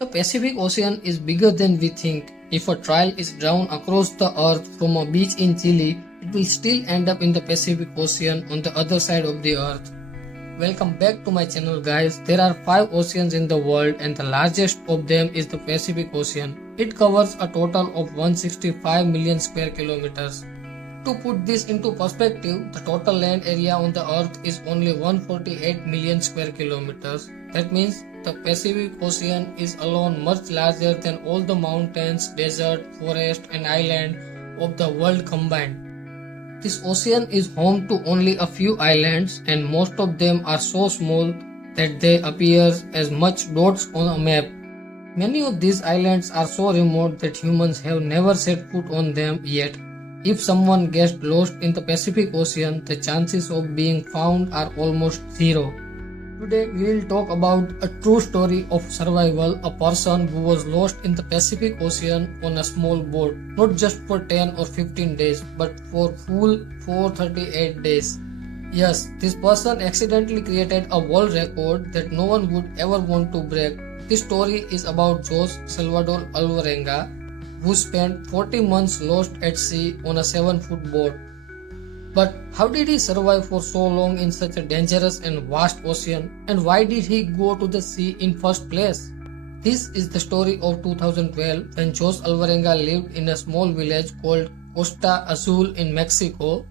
The Pacific Ocean is bigger than we think. If a trail is drawn across the earth from a beach in Chile, it will still end up in the Pacific Ocean on the other side of the earth. Welcome back to my channel guys. There are 5 oceans in the world and the largest of them is the Pacific Ocean. It covers a total of 165 million square kilometers. To put this into perspective, the total land area on the earth is only 148 million square kilometers. That means the Pacific Ocean is alone much larger than all the mountains, desert, forest and island of the world combined. This ocean is home to only a few islands and most of them are so small that they appear as much dots on a map. Many of these islands are so remote that humans have never set foot on them yet. If someone gets lost in the Pacific Ocean, the chances of being found are almost zero. Today we will talk about a true story of survival, a person who was lost in the Pacific Ocean on a small boat, not just for 10 or 15 days, but for full 438 days. Yes, this person accidentally created a world record that no one would ever want to break. This story is about Jose Salvador Alvarenga, who spent 40 months lost at sea on a 7-foot boat. But how did he survive for so long in such a dangerous and vast ocean? And why did he go to the sea in first place? This is the story of 2012 when Jose Alvarenga lived in a small village called Costa Azul in Mexico.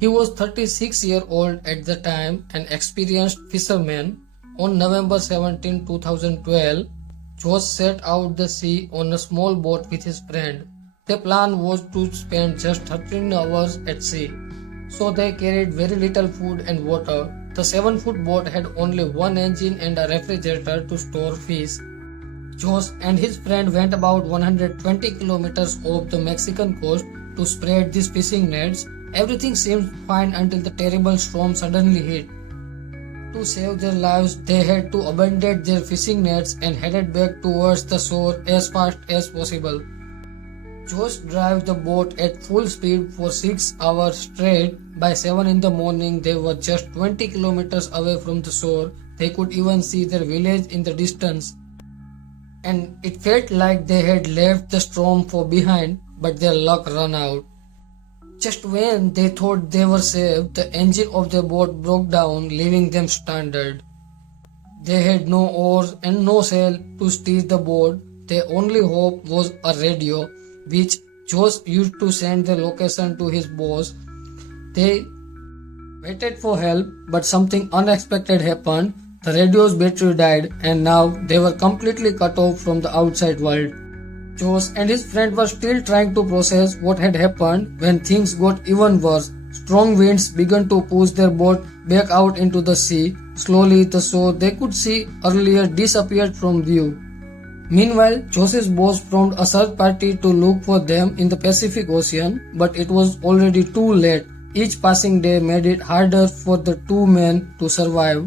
He was 36 years old at the time, an experienced fisherman. On November 17, 2012, Jose set out the sea on a small boat with his friend. Their plan was to spend just 13 hours at sea. So they carried very little food and water. The 7-foot boat had only one engine and a refrigerator to store fish. Jose and his friend went about 120 kilometers off the Mexican coast to spread these fishing nets. Everything seemed fine until the terrible storm suddenly hit. To save their lives, they had to abandon their fishing nets and headed back towards the shore as fast as possible. Jose drove the boat at full speed for 6 hours straight. By 7 in the morning, they were just 20 kilometers away from the shore. They could even see their village in the distance. And it felt like they had left the storm for behind, but their luck ran out. Just when they thought they were safe, the engine of the boat broke down, leaving them stranded. They had no oars and no sail to steer the boat. Their only hope was a radio, which Jose used to send the location to his boss. They waited for help, but something unexpected happened. The radio's battery died and now they were completely cut off from the outside world. Jose and his friend were still trying to process what had happened when things got even worse. Strong winds began to push their boat back out into the sea. Slowly the shore they could see earlier disappeared from view. Meanwhile, Jose's boss formed a search party to look for them in the Pacific Ocean, but it was already too late. Each passing day made it harder for the two men to survive.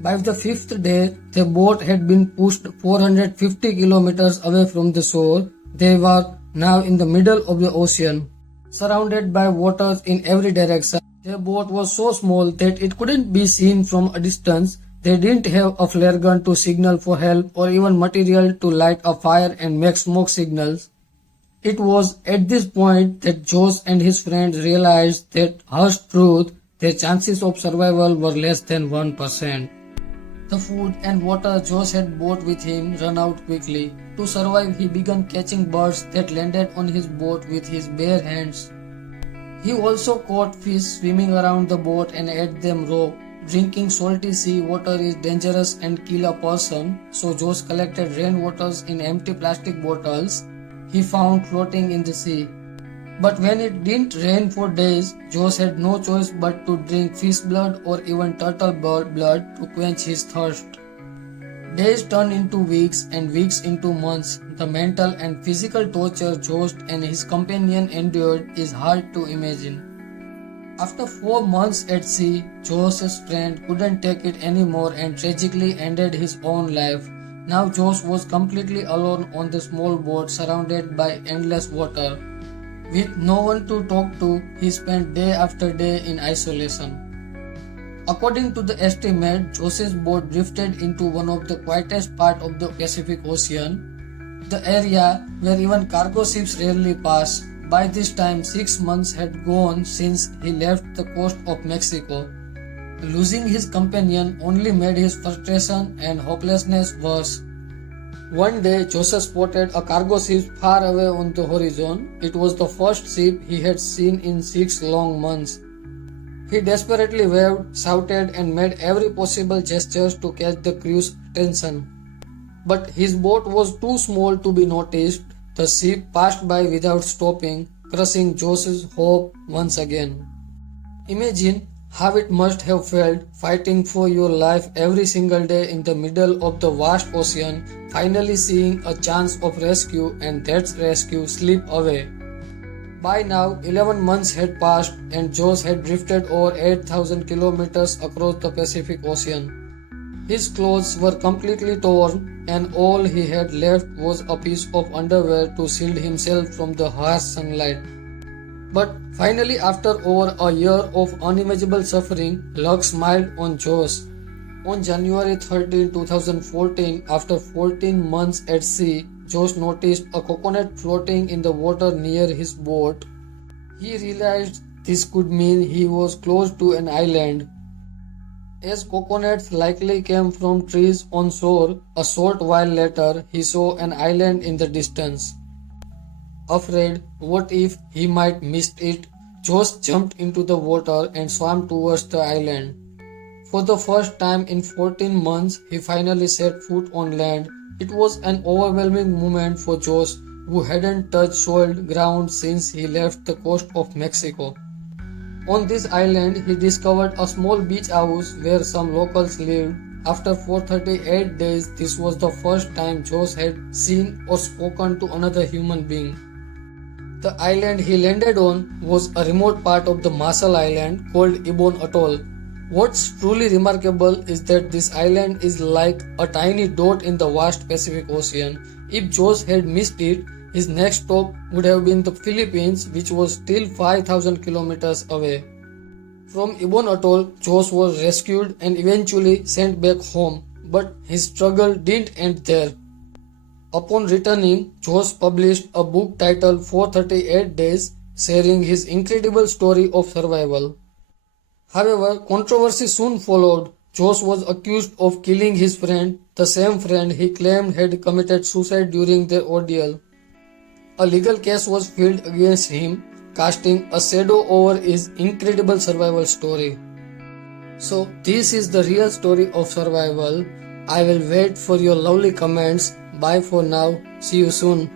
By the 5th day, the boat had been pushed 450 kilometers away from the shore. They were now in the middle of the ocean, surrounded by waters in every direction. Their boat was so small that it couldn't be seen from a distance. They didn't have a flare gun to signal for help or even material to light a fire and make smoke signals. It was at this point that Jose and his friends realized that harsh truth, their chances of survival were less than 1%. The food and water Jose had brought with him ran out quickly. To survive, he began catching birds that landed on his boat with his bare hands. He also caught fish swimming around the boat and ate them raw. Drinking salty sea water is dangerous and kill a person, so Jose collected rainwaters in empty plastic bottles he found floating in the sea. But when it didn't rain for days, Jose had no choice but to drink fish blood or even turtle blood to quench his thirst. Days turned into weeks and weeks into months. The mental and physical torture Jose and his companion endured is hard to imagine. After 4 months at sea, Jose's friend couldn't take it anymore and tragically ended his own life. Now Jose was completely alone on the small boat surrounded by endless water. With no one to talk to, he spent day after day in isolation. According to the estimate, Joseph's boat drifted into one of the quietest part of the Pacific Ocean, the area where even cargo ships rarely pass. By this time, 6 months had gone since he left the coast of Mexico. Losing his companion only made his frustration and hopelessness worse. One day, Joseph spotted a cargo ship far away on the horizon. It was the first ship he had seen in 6 long months. He desperately waved, shouted, and made every possible gesture to catch the crew's attention. But his boat was too small to be noticed. The ship passed by without stopping, crushing Joseph's hope once again. Imagine how it must have felt fighting for your life every single day in the middle of the vast ocean, finally seeing a chance of rescue and that rescue slip away. By now, 11 months had passed and Josh had drifted over 8,000 kilometers across the Pacific Ocean. His clothes were completely torn and all he had left was a piece of underwear to shield himself from the harsh sunlight. But finally, after over a year of unimaginable suffering, luck smiled on Josh. On January 13, 2014, after 14 months at sea, Josh noticed a coconut floating in the water near his boat. He realized this could mean he was close to an island. As coconuts likely came from trees on shore, a short while later he saw an island in the distance. Afraid, what if he might miss it, Josh jumped into the water and swam towards the island. For the first time in 14 months, he finally set foot on land. It was an overwhelming moment for Josh, who hadn't touched solid ground since he left the coast of Mexico. On this island, he discovered a small beach house where some locals lived. After 438 days, this was the first time Josh had seen or spoken to another human being. The island he landed on was a remote part of the Marshall Island called Ibon Atoll. What's truly remarkable is that this island is like a tiny dot in the vast Pacific Ocean. If Josh had missed it, his next stop would have been the Philippines, which was still 5,000 kilometers away. From Ibon Atoll, Josh was rescued and eventually sent back home, but his struggle didn't end there. Upon returning, Josh published a book titled 438 Days, sharing his incredible story of survival. However, controversy soon followed. Josh was accused of killing his friend, the same friend he claimed had committed suicide during their ordeal. A legal case was filed against him, casting a shadow over his incredible survival story. So, this is the real story of survival. I will wait for your lovely comments. Bye for now. See you soon.